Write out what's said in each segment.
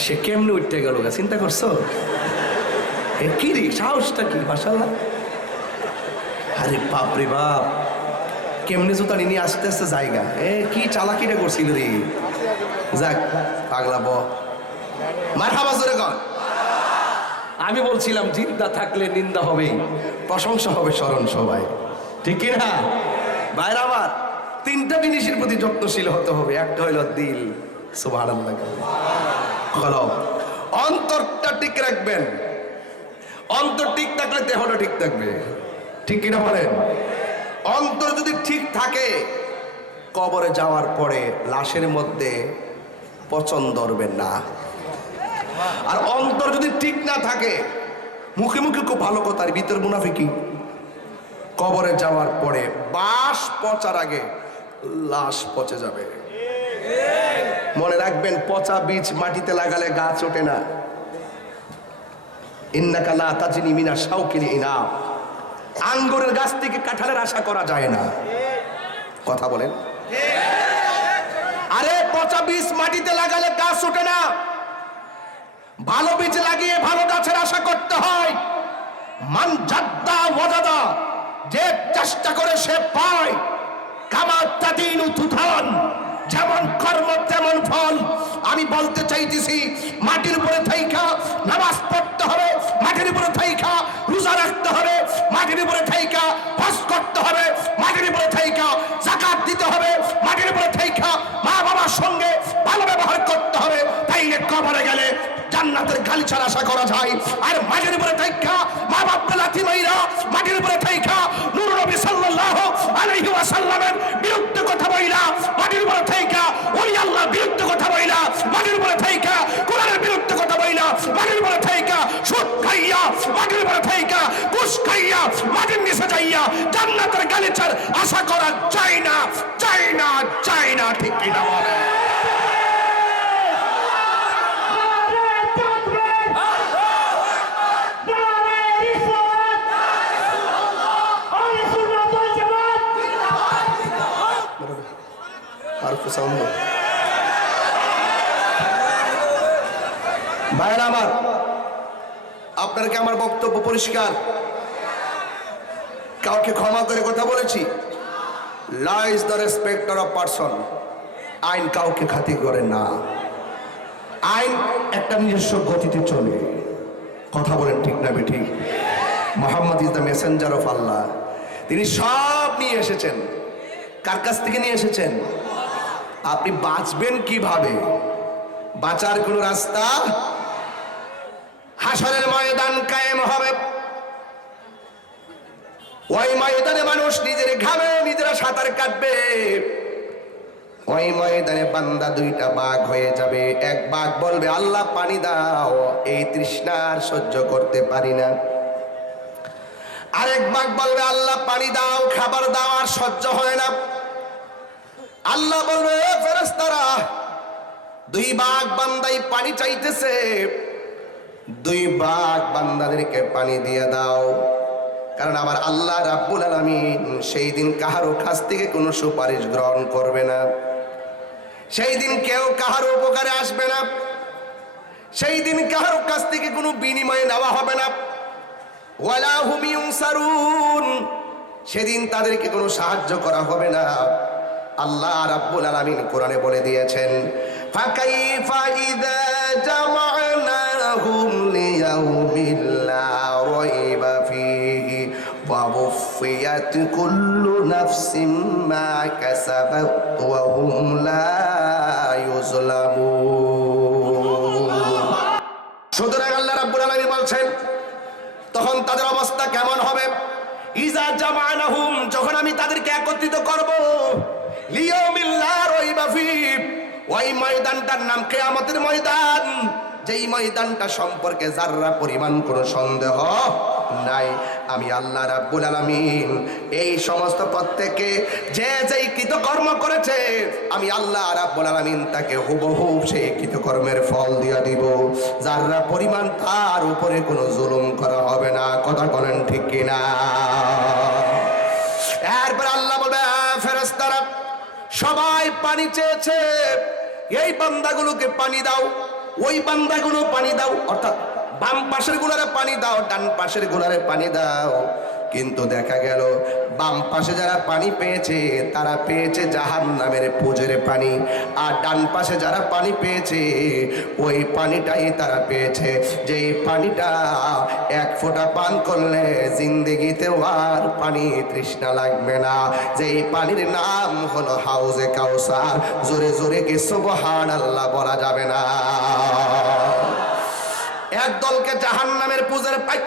সে কেমনে উঠতে গেল, চিন্তা করছো? কি রে, সাহসটা কি, মাশাআল্লাহ। আরে বাপরে বাপ, কেমনে জুতা নিয়ে আস্তে আস্তে জায়গা, কি চালাকিটা করছিল রে। যাক পাগলা ব মারহাবা জোরে কর। আমি বলছিলাম জিন্দা থাকলে নিন্দা হবেই, প্রশংসা হবে স্মরণ সবাই, ঠিক কিনা ভাইরা আমার? তিনটা জিনিসের প্রতি যত্নশীল হতে হবে। একটা হইল দিল, সুবহানাল্লাহ, কলব, অন্তরটা ঠিক রাখবেন। অন্তর ঠিক থাকলে দেহটা ঠিক থাকবে, ঠিক কিনা বলেন? অন্তর যদি ঠিক থাকে, কবরে যাওয়ার পরে লাশের মধ্যে পচন ধরবেন না। আর অন্তর যদি ঠিক না থাকে, মুখে মুখে খুব ভালো কথা, আর ভিতর মুনাফিকি। কবরে যাওয়ার পরে বাস পচার আগে লাশ পচে যাবে। মনে রাখবেন, পচা বীজ মাটিতে লাগালে গাছ ওঠে না। ইন্নাকা লা তাজনি মিনা শাওকিল ইনাব, আঙ্গুরের গাছ থেকে কাঁঠালের আশা করা যায় না। কথা বলেন। আরে পচা বীজ মাটিতে লাগালে গাছ ওঠে না, ভালো বীজ লাগিয়ে ভালো গাছের আশা করতে হয়। মান জাদ্দা ওয়াজাদা, যে চেষ্টা করে সে পায়। কামা তাদিনু তুদান, যেমন কর্ম তেমন ফল। আমি বলতে চাইতেছি, মাটির উপরে থাইকা নামাজ পড়তে হবে, মাটির উপরে থাইকা রোজা রাখতে হবে, মাটির উপরে থাইকা হজ করতে হবে, মাটির উপরে থাইকা যাকাত দিতে হবে, মাটির উপরে থাইকা মা বাবার সঙ্গে ভালো ব্যবহার করতে হবে। তাইলে কবরে গেলে জান্নাতের গালিচার আশা করা যায়। আর মাটির উপরে থাইকা মা বাপ লাথি মাইরা, মাটির উপরে থাইকা নূর নবী সাল্লাল্লাহু আলাইহি ওয়াসাল্লামের বিরুদ্ধে কথা বইলা, মাটির উপরে থাইকা ওলি আল্লাহর বিরুদ্ধে কথা বইলা, মাটির উপরে থাইকা কোরআনের বিরুদ্ধে কথা বইলা, মাটির উপরে থাইকা সুদ খাইয়া, মাটির উপরে থাইকা ঘুষ খাইয়া, মাটির নিচে যাইয়া জান্নাতের গালিচার আশা করা যায় না, যায় না, যায় না, ঠিক কিনা বলে? ভাইরা আমার, আপনার কি আমার বক্তব্য পরিষ্কার? কাউকে ক্ষমা করে কথা বলেছি? Law is the respecter of person. আইন কাউকে খাতির করে না। আইন একটা নিজস্ব গতিতে চলে। কথা বলেন ঠিক না বেঠিক? Muhammad is the messenger of Allah. তিনি সব নিয়ে এসেছেন। কার কাছ থেকে নিয়ে এসেছেন? আপনি বাঁচবেন কিভাবে, বাঁচার কোন রাস্তা? হাসরের ময়দান কায়েম হবে। ওই ময়দানে মানুষ নিজের ঘামে নিজেরা সাঁতার কাটবে। ওই ময়দানে বান্দা দুইটা বাঘ হয়ে যাবে। এক বাঘ বলবে, আল্লাহ পানি দাও, এই তৃষ্ণার সহ্য করতে পারি না। আরেক বাঘ বলবে, আল্লাহ পানি দাও, খাবার দাও, আর সহ্য হয় না। আল্লাহ বলবে, ফেরেশতারা, দুই বাঘ বান্দাই পানি চাইতেছে, দুই বাঘ বান্দাদেরকে পানি দিয়ে দাও। কারণ আমার আল্লাহ রাব্বুল আলামিন সেই দিন কাহারও কাছ থেকে কোনো সুপারিশ গ্রহণ করবে না। সেই দিন কেউ কাহার উপকারে আসবে না। সেই দিন কাহার কাছ থেকে কোনো বিনিময় নেওয়া হবে না। ওয়ালা হুম ইউনসারুন, সেদিন তাদেরকে কোনো সাহায্য করা হবে না। আল্লাহ রাব্বুল আলামিন কোরআনে বলে দিয়েছেন, ফাকাইফা ইযা জামা'নাহুম লিয়াউমিল লা রাইবা ফীহি ওয়া ওয়ুফিয়াত কুল্লু নাফসিম মা কাসাবাত ওয়া হুম লা ইউযলামুন। সুতরাং আল্লাহ রাব্বুল আলামিন বলছেন, তখন তাদের অবস্থা কেমন হবে? ইযা জামা'নাহুম, যখন আমি তাদেরকে একত্রিত করব, লিয়াউমিল লা রাইবা ফীহি, ওই ময়দানটার নাম কিয়ামতের ময়দান, যেই ময়দানটা সম্পর্কে যাররা পরিমাণ কোনো সন্দেহ নাই। আমি আল্লাহ রাব্বুল আলামিন এই সমস্ত প্রত্যেককে যে যেই কৃতকর্ম করেছে, আমি আল্লাহ রাব্বুল আলামিন তাকে হুবহু সেই কৃতকর্মের ফল দিয়ে দিব। যাররা পরিমাণ তার উপরে কোনো জুলুম করা হবে না। কথা বলেন ঠিক কিনা? এরপর আল্লাহ বলবে, ফেরেশতারা সবাই পানি চেয়েছে, এই বান্দাগুলোকে পানি দাও। ওই বান্দাগুলো পানি দাও, অর্থাৎ বাম পাশের গুলারে পানি দাও, ডান পাশের গুলারে পানি দাও। কিন্তু দেখা গেল বাম পাশে যারা পানি পেয়েছে তারা পেয়েছে জাহান্নামের পুজোর পানি, আর ডান পাশে যারা পানি পেয়েছে ওই পানিটাই তারা পেয়েছে যে পানিটা এক ফোঁটা পান করলে জিন্দেগিতেও আর পানি তৃষ্ণা লাগবে না, যে পানির নাম হলো হাউজে কাউসার। জোরে জোরে কি সুবহানাল্লাহ বলা যাবে না? একদলকে জাহান্নামের পুজোর পানি,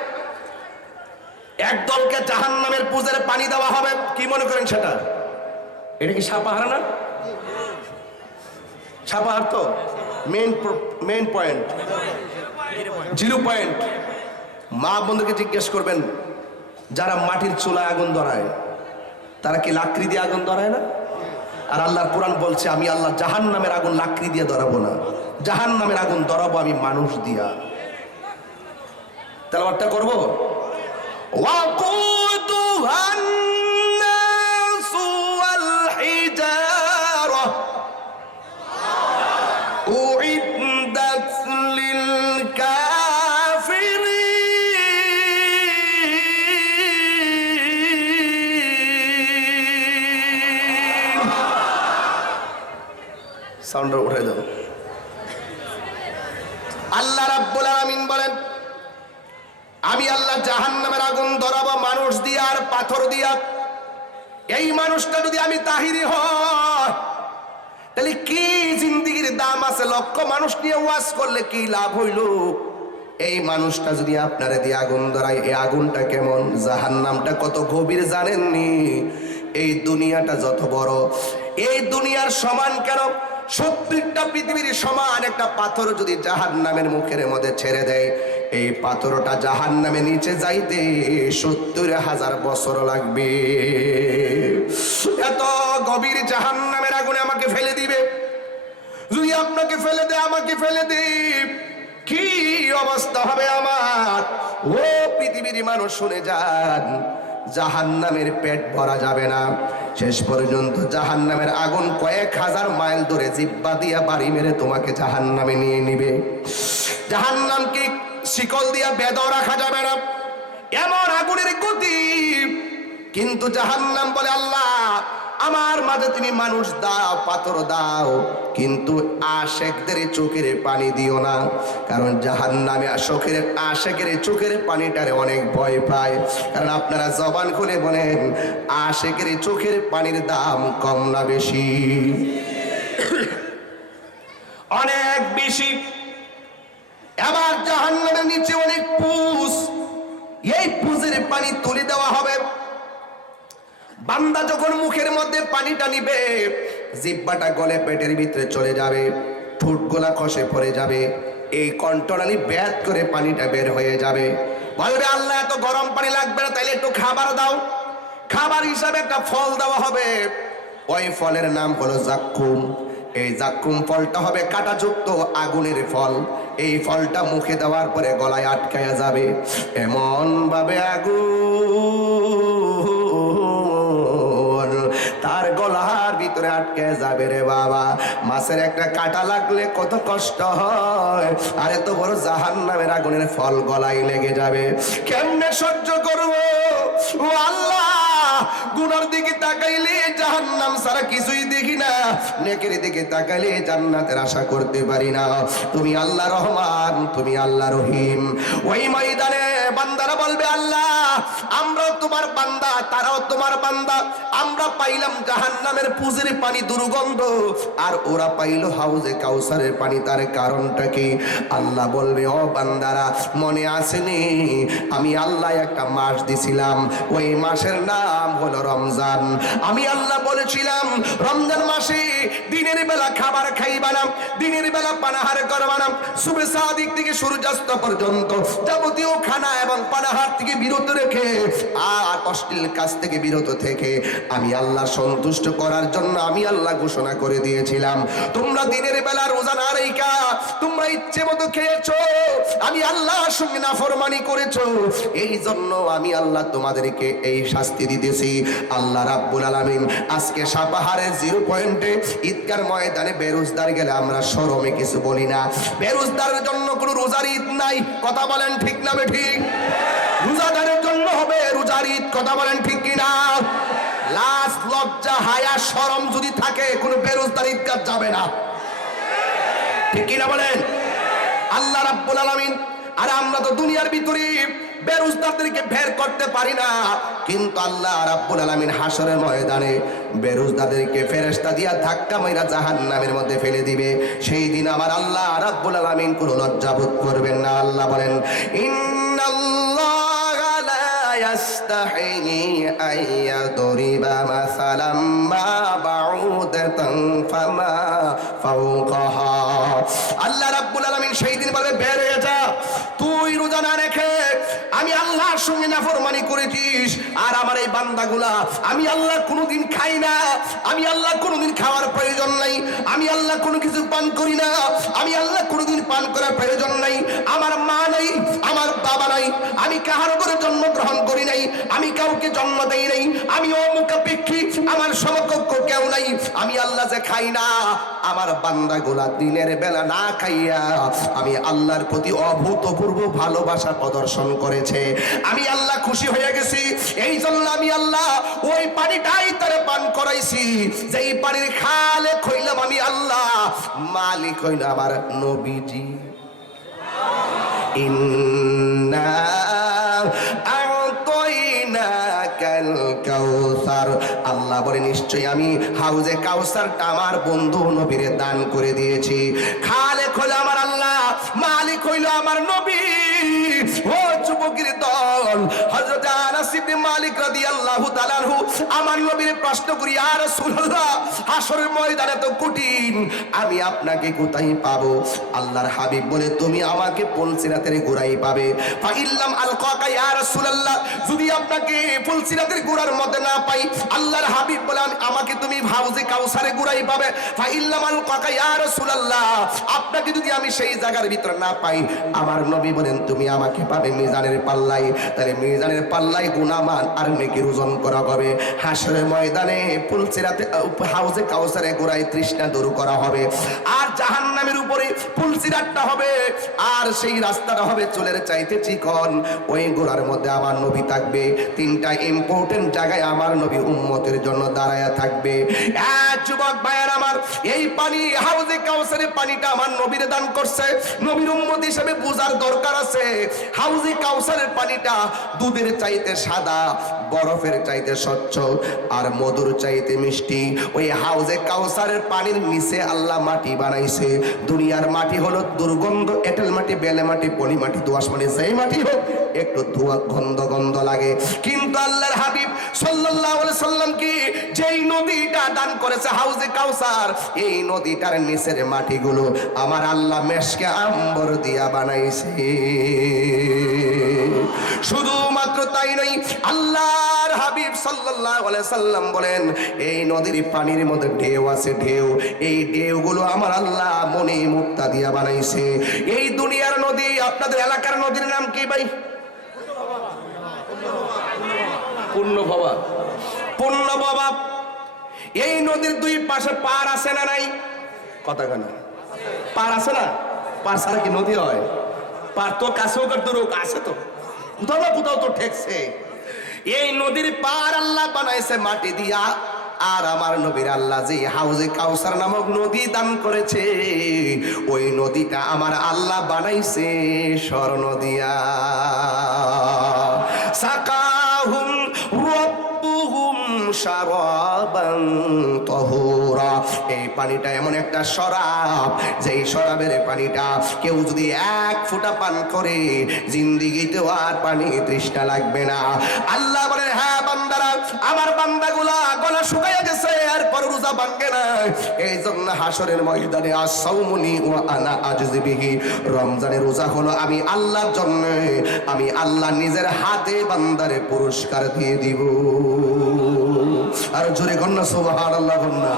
একদলকে জাহান্নামের পুজোর পানি দেওয়া হবে। কি মনে করেন সেটা? এটা কি সাপাহার না? সাপাহার তো মেইন পয়েন্ট, 0 পয়েন্ট। মা বন্ধুকে জিজ্ঞেস করবেন যারা মাটির চুলায় আগুন ধরায় তারা কি লাকড়ি দিয়ে আগুন ধরায় না? আর আল্লাহর কোরআন বলছে আমি আল্লাহ জাহান্নামের আগুন লাকড়ি দিয়ে ধরাবো না, জাহান্নামের আগুন ধরাবো আমি মানুষ দিয়া। তেলাওয়াতটা করবো। وقودها الناس والحجارة أعدت للكافرين সাউন্ডটা উঠাই দাও। আল্লাহ রাব্বুল আলামিন বলেন আমি আল্লাহ জাহান্নামের আগুন ধরাবো মানুষ দিয়া আর পাথর দিয়া। এই মানুষটা যদি আমি তাহিরি হয় তাহলে কি জিন্দেগির দাম আছে? লক্ষ মানুষ নিয়ে ওয়াজ করলে কি লাভ হইল? এই মানুষটা যদি আপনারা দিয়ে আগুন ধরায়, এই আগুনটা কেমন, জাহান্নামটা কত গভীর জানেননি? এই দুনিয়াটা যত বড়, এই দুনিয়ার সমান কেন 70টা পৃথিবীর সমান একটা পাথর যদি জাহান্নামের মুখের মধ্যে ছেড়ে দেয়, এই পাথরটা জাহান্নামে নিচে যাইতে 70,000 বছর লাগবে। এত গভীর জাহান্নামের আগুনে আমাকে ফেলে দিবে। যদি আপনাকে ফেলে দে, আমাকে ফেলে দে, কি অবস্থা হবে আমার? ও পৃথিবীর মানুষ শুনে যান, জাহান্নামের পেট ভরা যাবে না। শেষ পর্যন্ত জাহান্নামের আগুন কয়েক হাজার মাইল ধরে জিহ্বা দিয়া বাড়ি মেরে তোমাকে জাহান্নামে নিয়ে নিবে। জাহান্নামকে শিকল দিয়া বেঁধে রাখা যাবে না, এমন আগুনের গতি। কিন্তু জাহান্নাম বলে আল্লাহ আমার মাঝে তুমি মানুষ দাও, পাথর দাও, কিন্তু আশেকদের চোখের পানি দিও না। কারণ জাহান্নামে আশেকের চোখের পানিটারে অনেক ভয় পায়। কারণ আপনারা জবান খুলে বলেন আশেকের চোখের পানির দাম কম না বেশি? অনেক বেশি। এবার জাহান্নামের নিচে অনেক পুষ, এই পুষের পানি তুলে দেওয়া হবে। বান্দা যখন মুখের মধ্যে পানিটা নিবে, জিহ্বাটা গলে পেটের ভিতরে চলে যাবে, ঠোঁট গোলা খসে পড়ে যাবে, এই কন্ট্রোলালি ব্যাত করে পানিটা বের হয়ে যাবে। বলবে আল্লাহ এত গরম পানি লাগবে না, তাইলে একটু খাবার দাও। খাবার হিসাবে একটা ফল দেওয়া হবে, ওই ফলের নাম হলো জাক্কুম। এই জাক্কুম ফলটা হবে কাঁটাযুক্ত আগুনের ফল। এই ফলটা মুখে দেওয়ার পরে গলায় আটকায়া যাবে, এমন ভাবে আগুন তার গলার ভিতরে আটকে যাবে রে বাবা। মাছের একটা কাঁটা লাগলে কত কষ্ট হয়, আর এত বড় জাহান্নামের আগুনের ফল গলায় লেগে যাবে। কেমনে সহ্য করবো? ও আল্লাহ, গুনার দিকে তাকাইলে জাহান্নাম ছাড়া কিছুই দেখি না, নেকের দিকে তাকাইলে জান্নাতের আশা করতে পারি না। তুমি আল্লাহ রহমান, তুমি আল্লাহ রহিম। ওই ময়দানে বান্দারা বলবে আল্লাহ আমরাও তোমার বান্দা, তারাও তোমার বান্দা। আমরা পাইলাম জাহান্নামের পুজের পানি দুর্গন্ধ, আর ওরা পাইলো হাউজে কাউসারের পানি। তার কারণটা কি? আল্লাহ বলবে ও বান্দারা মনে আসেনি আমি আল্লাহ একটা মাস দিছিলাম, ওই মাসের নাম হলো রমজান। আমি আল্লাহ বলেছিলাম রমজান মাসে দিনের বেলা খাবার খাইবা না, দিনের বেলা পানাহার করবা না, সুবে সাদিক থেকে সূর্যাস্ত পর্যন্ত যাবতীয় খানা এবং পানাহার থেকে বিরত রেখে আর অশ্লীল কাজ থেকে বিরত থেকে আমি আল্লাহ সন্তুষ্ট করার জন্য আমি আল্লাহ ঘোষণা করে দিয়েছিলাম তোমরা দিনের বেলা রোজা না রেখা তোমরা ইচ্ছে মতো খেয়েছো, আমি আল্লাহর সঙ্গে নাফরমানি করেছো, এই জন্য আমি আল্লাহ তোমাদেরকে এই শাস্তি দিতেছি। আল্লাহ রাব্বুল আলামিন আজকে সাপাহারের 0 পয়েন্টে ঈদগার ময়দানে বেরোজদার গেলে আমরা শরমে কিছু বলি না। বেরোজদারের জন্য কোনো রোজার ঈদ নাই, কথা বলেন ঠিক না ঠিক? রোজাদারের জন্য হবে রোজার ঈদ, কথা বলেন ঠিক কিনা? লাজ লজ্জা হায়া শরম যদি থাকে কোনো বেরোজদার ঈদগাহ যাবে না, ঠিক কিনা বলেন? আল্লাহ রাব্বুল আলামিন, আর আমরা তো দুনিয়ার ভিতরে বেরোজদারদেরকে বের করতে পারি না, কিন্তু আল্লাহ রাব্বুল আলামিন হাসরের ময়দানে বেরোজদারদেরকে ফেরেশতা দিয়া ধাক্কা মাইরা জাহান্নামের মধ্যে ফেলে দিবে। সেই দিন আমার আল্লাহ রাব্বুল আলামিন কোনো লজ্জা বোধ করবেন না। আল্লাহ বলেন, ইন্নাল্লাহা লা ইয়াস্তাহি আন ইয়াদরিবা মাসালাম মা বাউদাতান ফামা ফাওকাহা। আল্লাহ রাব্বুল আলামিন সেই দিন বলবে, বের হয়ে যা, তুই রোজা না রেখে আমি আল্লাহর সঙ্গে নাফরমানি করেছিস। আর আমার এই বান্দাগুলা, আমি আল্লাহ কোনোদিন খাই না, আমি আল্লাহ কোনোদিন খাওয়ার প্রয়োজন নাই, আমি আল্লাহ কোনো কিছু পান করি না, আমি আল্লাহ কোনোদিন পান করার প্রয়োজন নাই, আমার মা নাই, আমার বাবা নাই, আমি কাহার ঘরে জন্মগ্রহণ করি নাই, আমি কাউকে জন্ম দেই নাই, আমি অমুখাপেক্ষী, আমার সমকক্ষ কেউ নাই, আমি আল্লাহ যে খাই না। আমার বান্দাগুলা দিনের বেলা না খাইয়া আমি আল্লাহর প্রতি অভূতপূর্ব ভালোবাসা প্রদর্শন করেছে, আমি আল্লাহ খুশি হয়ে গেছি। এই জন্য আমি আল্লাহ ওই পানিটাই তারে পান করাইছি, যেই পানির খালেক হইলাম আমি আল্লাহ, মালিক হইল আমার নবীজি। ইন্না আ'তাইনাকাল কাউসার, আল্লাহ বলে নিশ্চয়ই আমি হাউজে কাউসারটা আমার বন্ধু নবীরে দান করে দিয়েছি। খালেক হইল আমার আল্লাহ, মালিক হইল আমার নবী। ও যুবকের দল, হযরত আনাস ইবনে মালিক রাদিয়াল্লাহু তাআলা আনহু আমার নবীর প্রশ্ন করি, ইয়া রাসূলুল্লাহ, হাসরের ময়দানে তো কঠিন, আমি আপনাকে কোথায় পাবো? আল্লাহর হাবিব বলে, তুমি আমাকে পুলসিরাতের গোড়ায় পাবে। ফা ইল্লাম আলকাকা ইয়া রাসূলুল্লাহ, যদি আপনাকে পুলসিরাতের গোড়ার মধ্যে না পাই, আল্লাহর হাবিব বলে, আমাকে তুমি হাউজে কাউসারের গোড়ায় পাবে। ফা ইল্লাম আলকাকা ইয়া রাসূলুল্লাহ, আপনাকে যদি আমি সেই জায়গার ভিতরে না পাই, আমার নবী বলেন তুমি আমাকে পাবে মিজানের পাল্লায়। তাহলে মিজানের পাল্লায় গুনাহমান আর নেকির ওজন করা হবে। হাসরের ময়দানে পুলসিরাতে হাউজে কাউসারে গোড়ায় তৃষ্ণা দূর করা হবে, আর জাহান্নামের উপরে পুলসিরাতটা হবে, আর সেই রাস্তাটা হবে চুলের চাইতে চিকন। ওই গোড়ার মধ্যে আমার নবী থাকবে। তিনটা ইম্পর্টেন্ট জায়গায় আমার নবী উম্মতের জন্য দাঁড়ায়া থাকবে। যুবক ভাইয়ের আমার, এই পানি হাউজে কাউসারের পানিটা আমার নবীরে দান করছে, নবীর উম্মত হিসেবে বোঝার দরকার আছে। হাউজে কাউসারের পানিটা দুধের চাইতে সাদা, বরফের চাইতে স্বচ্ছ, আর মধুর চাইতে মিষ্টি। ওই হাউজে কাউসারের পানির নিচে আল্লাহ মাটি বানাইছে। দুনিয়ার মাটি হলো দুর্গন্ধ, এঁটেল মাটি, বেলে মাটি, পলি মাটি, দোআঁশ মাটি, যেই মাটি হোক একটু ধোঁয়া গন্ধ লাগে। কিন্তু আল্লাহর হাবিব সাল্লাল্লাহু আলাইহি সাল্লাম কি যেই নদীটা দান করেছে হাউজে কাউসার, এই নদীটার নিচের মাটিগুলো আমার আল্লাহ মেশকে আম্বর দিয়া বানাইছে। শুধুমাত্র তাই নয়, আল্লাহর হাবিব সাল্লাল্লাহু আলাইহি সাল্লাম বলেন, এই নদীর পানির মধ্যে ঢেউ আছে, ঢেউ, এই ঢেউগুলো আমার আল্লাহ মনে মুক্তা দিয়া বানাইছে। এই দুনিয়ার নদী, আপনাদের এলাকার নদীর নাম কি ভাই? পূর্ণভবা। পূর্ণভবা। এই নদীর দুই পাশে পার আছে না নাই? কথা কেনা পার আছে না? পার ছাড়া কি নদী হয়? পার তো কাছে হোক আর দূর হোক আছে, তো কোথাও না কোথাও তো ঠেকছে। এই নদীর পার আল্লাহ বানাইছে মাটি দিয়া, আর আমার নবীর আল্লাহ যে হাউজে কাউসার নামক নদী দান করেছে, ওই নদীটা আমার আল্লাহ বানাইছে স্বর্ণ দিয়া। সাকাহুম রাব্বুহুম শারাবান তাহুরা, এই পানিটা এমন একটা শরাব, যেই শরাবের পানিটা কেউ যদি এক ফোঁটা পান করে জিন্দেগিতেও আর পানি তৃষ্ণা লাগবে না। আল্লাহ বলেন, হ্যাঁ বান্দারা, আমার বান্দাগুলা গলা শুকাইয়া গেছে, এরপর রোজা ভাঙে না। এই জন্য হাসরের ময়দানে আসাউমুনি ওয়া আনা আজজি বিহি, রমজানের রোজা হলো আমি আল্লাহর জন্য, আমি আল্লাহ নিজের হাতে বান্দারে পুরস্কার দিয়ে দিব। আর জোরে কন্যা সুবহানাল্লাহ কন্যা।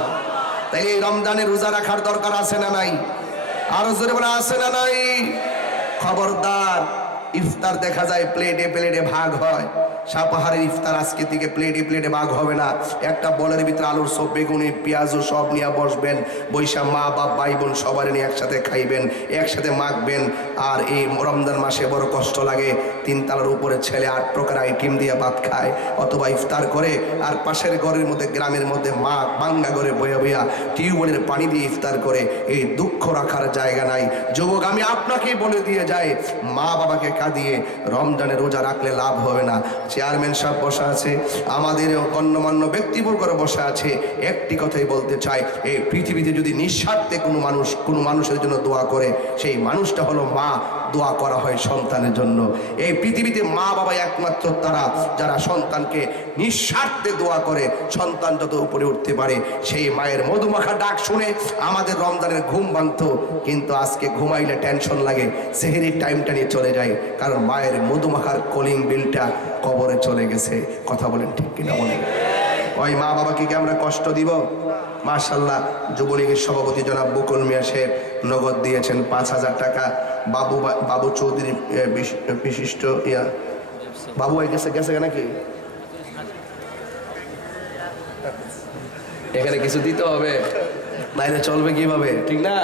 তাই এই রমজানে রোজা রাখার দরকার আছে না নাই? আরো জোরে বলে আছে না নাই? খবরদার, ইফতার দেখা যায় প্লেটে প্লেটে ভাগ হয়। সাপাহারের ইফতার আজকে থেকে প্লেটে প্লেটে ভাগ হবে না। একটা বলের ভিতরে আলুর সব, বেগুনি, পেঁয়াজও সব নিয়ে বসবেন, বৈশা মা বাপ ভাই বোন সবার নিয়ে একসাথে খাইবেন, একসাথে মাখবেন। আর এই রমজান মাসে বড় কষ্ট লাগে, 3 তলার উপরে ছেলে 8 প্রকার আইটেম দিয়ে ভাত খায় অথবা ইফতার করে, আর পাশের ঘরের মধ্যে গ্রামের মধ্যে মা বাঙ্গা করে বইয়া বইয়া টিউবওয়েলের পানি দিয়ে ইফতার করে। এই দুঃখ রাখার জায়গা নাই। যুবক, আমি আপনাকেই বলে দিয়ে যাই, মা বাবাকে কাঁদিয়ে রমজানে রোজা রাখলে লাভ হবে না। চেয়ারম্যান সাহেব বসা আছে, আমাদের গণ্যমান্য ব্যক্তিবর্গরা বসা আছে। একটি কথাই বলতে চাই, এই পৃথিবীতে যদি নিঃস্বার্থে কোনো মানুষের জন্য দোয়া করে, সেই মানুষটা হলো মা। দোয়া করা হয় সন্তানের জন্য। এই পৃথিবীতে মা বাবা একমাত্র তারা যারা সন্তানকে নিঃস্বার্থে দোয়া করে, সন্তান যত উপরে উঠতে পারে। সেই মায়ের মধুমাখা ডাক শুনে আমাদের রমজানের ঘুম ভাঙতো, কিন্তু আজকে ঘুমাইলে টেনশন লাগে, সেহরির টাইমটা নিয়ে চলে যায়, কারণ মায়ের মধুমাখার কলিং বিলটা কবরে চলে গেছে। কথা বলেন ঠিক কিনা বলেন? ওই মা বাবাকে কি আমরা কষ্ট দিব? মাশাআল্লাহ, যুবলীগের সভাপতি জনাব বকুল মিয়া সাহেব নগদ দিয়েছেন 5,000 টাকা। বাবু চৌধুরী বিশিষ্ট বাবু গেছে নাকি? এখানে কিছু দিতে হবে, নাইলে চলবে কিভাবে? ঠিক না?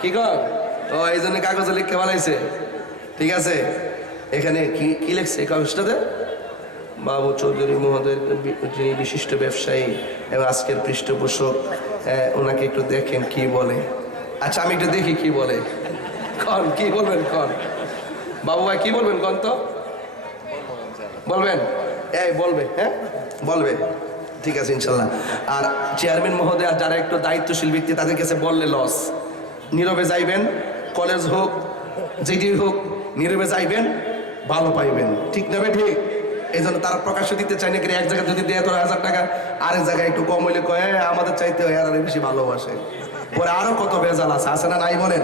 কি কর? ও এই জন্য কাগজে লিখতে বানাইছে। ঠিক আছে, এখানে কি লিখছে কাগজটাতে? বাবু চৌধুরী মহোদয়, যিনি বিশিষ্ট ব্যবসায়ী এবং আজকের পৃষ্ঠপোষক, ওনাকে একটু দেখেন কি বলে। আচ্ছা, আমি একটু দেখি কি বলে। কন, কি বলবেন কন? বাবু ভাই কি বলবেন কন তো? বলবেন? বলবে, হ্যাঁ বলবে, ঠিক আছে ইনশাল্লাহ। আর চেয়ারম্যান মহোদয় আর যারা একটু দায়িত্বশীল ব্যক্তি, তাদের কাছে বললে লস। নীরবে যাইবেন, কলেজ হোক যেটি হোক, নীরবে যাইবেন, ভালো পাইবেন। ঠিক নেবে? ঠিক। এই জন্য তারা প্রকাশ্য দিতে চায় না। এক জায়গায় যদি দেয় 1000 টাকা, আরেক জায়গায় একটু কম হইলে কয় আমাদের চাইতে আর বেশি ভালোবাসে। পরে আরো কত ভেজাল আছে না নাই বলেন?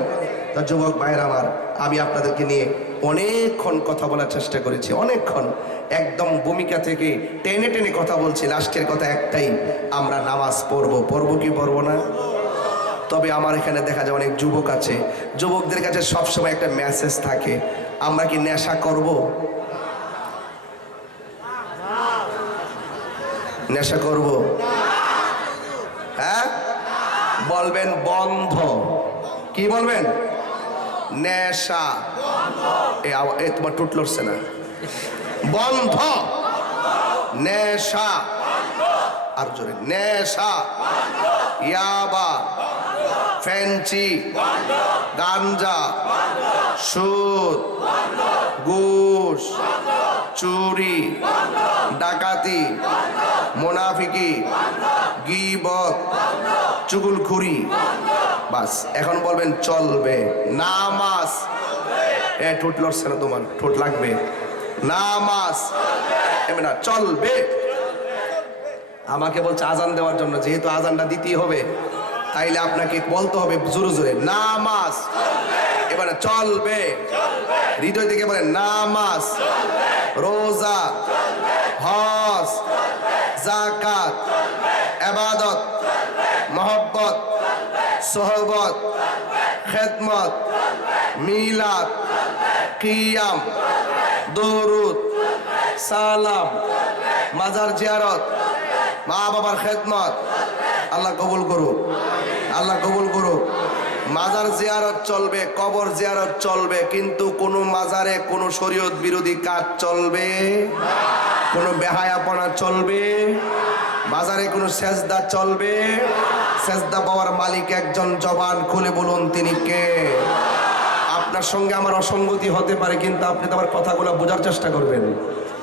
তা যুবক ভাইরা আমার, আমি আপনাদেরকে নিয়ে অনেকক্ষণ কথা বলার চেষ্টা করেছি, অনেকক্ষণ একদম ভূমিকা থেকে টেনে টেনে কথা বলছি। লাস্টের কথা একটাই, আমরা নামাজ পড়বো কি পড়বো না? তবে আমার এখানে দেখা যায় অনেক যুবক আছে, যুবকদের কাছে সবসময় একটা মেসেজ থাকে, আমরা কি নেশা করব? নেশা করব? হ্যাঁ বলবেন বন্ধ। কি বলবেন? নেশা। এ তোমার টুট লড়ছে না। বন্ধ। নেশা। আর জোরে, নেশা। ইয়াবা, ফেন্সি, গাঞ্জা, সুদ, ঘুষ, চুরি, ডাকাতি, মুনাফিকি, গীবত, চুগলখুরি। বাস, এখন বলবেন চলবে। নামাজ। ঠোঁট লড়ছে না তোমার? ঠোঁট লাগবে। নামাজ না, চলবে। আমাকে বলছে আজান দেওয়ার জন্য, যেহেতু আজানটা দিতেই হবে, তাইলে আপনাকে বলতে হবে জোরে জোরে, নামাজ। এবারে চলবে, হৃদয় থেকে বলেন নামাজ, রোজা, হজ, যাকাত, ইবাদত, মহব্বত, সোহবত, খেদমত, মিলাদ, কিয়াম, দরুদ, সালাম, মাজার জিয়ারত, মা বাবার খেদমত। আল্লাহ কবুল করুক, আল্লাহ কবুল করুক। মাজার জিয়ারত চলবে, কবর জিয়ারত চলবে, কিন্তু কোন মাজারে কোন শরীয়ত বিরোধী কাজ চলবে, কোন বেহায়াপনা চলবে, মাজারে কোন সেজদা চলবে। সেজদা পাওয়ার মালিক একজন, জবান খুলে বলুন তিনি কে? আপনার সঙ্গে আমার অসঙ্গতি হতে পারে, কিন্তু আপনি তো আমার কথাগুলো বোঝার চেষ্টা করবেন।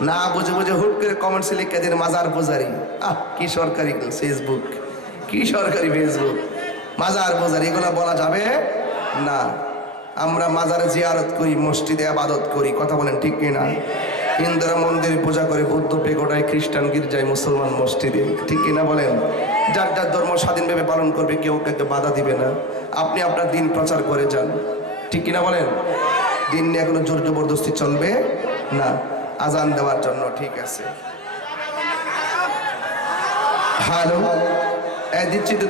না বুঝে বুঝে হুট করে কমেন্টসে লিখে দিন মাজার পূজারি। কি সরকারি ফেসবুক, কি সরকারি ফেসবুক, মাজার পূজারি, এগুলো বলা যাবে না। আমরা মাজারে জিয়ারত করি, মসজিদে ইবাদত করি। কথা বলেন ঠিক কিনা? হিন্দুরা মন্দিরে পূজা করে, বৌদ্ধ পেগোডায়, খ্রিস্টান গির্জায়, মুসলমান মসজিদে। ঠিক কিনা বলেন? যার যার ধর্ম স্বাধীনভাবে পালন করবে, কেউ কাউকে বাধা দিবে না। আপনি আপনার দিন প্রচার করে যান। ঠিক কিনা বলেন? দিন নিয়ে কোনো জোর জবরদস্তি চলবে না। আজান দেওয়ার জন্য, ঠিক আছে। হ্যালো,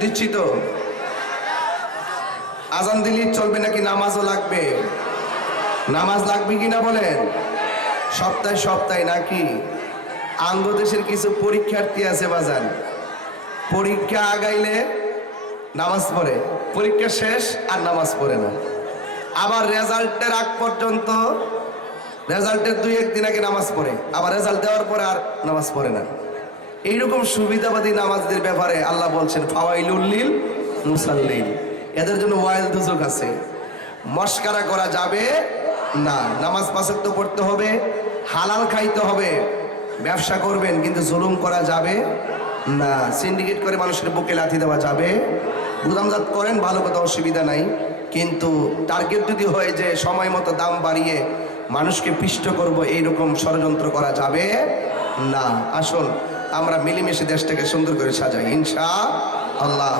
দিচ্ছি তো। আজান দিলেই চলবে নাকি নামাজও লাগবে? নামাজ লাগবে কিনা বলেন? সপ্তাহে সপ্তাহে নাকি? আঙ্গ দেশের কিছু পরীক্ষার্থী আছে বাজান, পরীক্ষা আগাইলে নামাজ পড়ে, পরীক্ষা শেষ আর নামাজ পড়ে না। আবার রেজাল্টের আগ পর্যন্ত, রেজাল্টের 2-1 দিন আগে নামাজ পড়ে, আবার রেজাল্ট দেওয়ার পরে আর নামাজ পড়ে না। এইরকম সুবিধাবাদী নামাজদের ব্যাপারে আল্লাহ বলছেন ফাওয়াইলুল লিল মুসাল্লিন, এদের জন্য ওয়াইল দুজক আছে। মস্কারা করা যাবে না, নামাজ পাঁচ ওয়াক্ত পড়তে হবে, হালাল খাইতে হবে। ব্যবসা করবেন কিন্তু জুলুম করা যাবে না, সিন্ডিকেট করে মানুষের বুকে লাথি দেওয়া যাবে। গুদামজাত করেন ভালো কথা, অসুবিধা নাই, কিন্তু টার্গেট যদি হয় যে সময় মতো দাম বাড়িয়ে মানুষকে পিষ্ট করব, এইরকম ষড়যন্ত্র করা যাবে না। আসুন আমরা মিলেমিশে দেশটাকে সুন্দর করে সাজাই ইনশাআল্লাহ।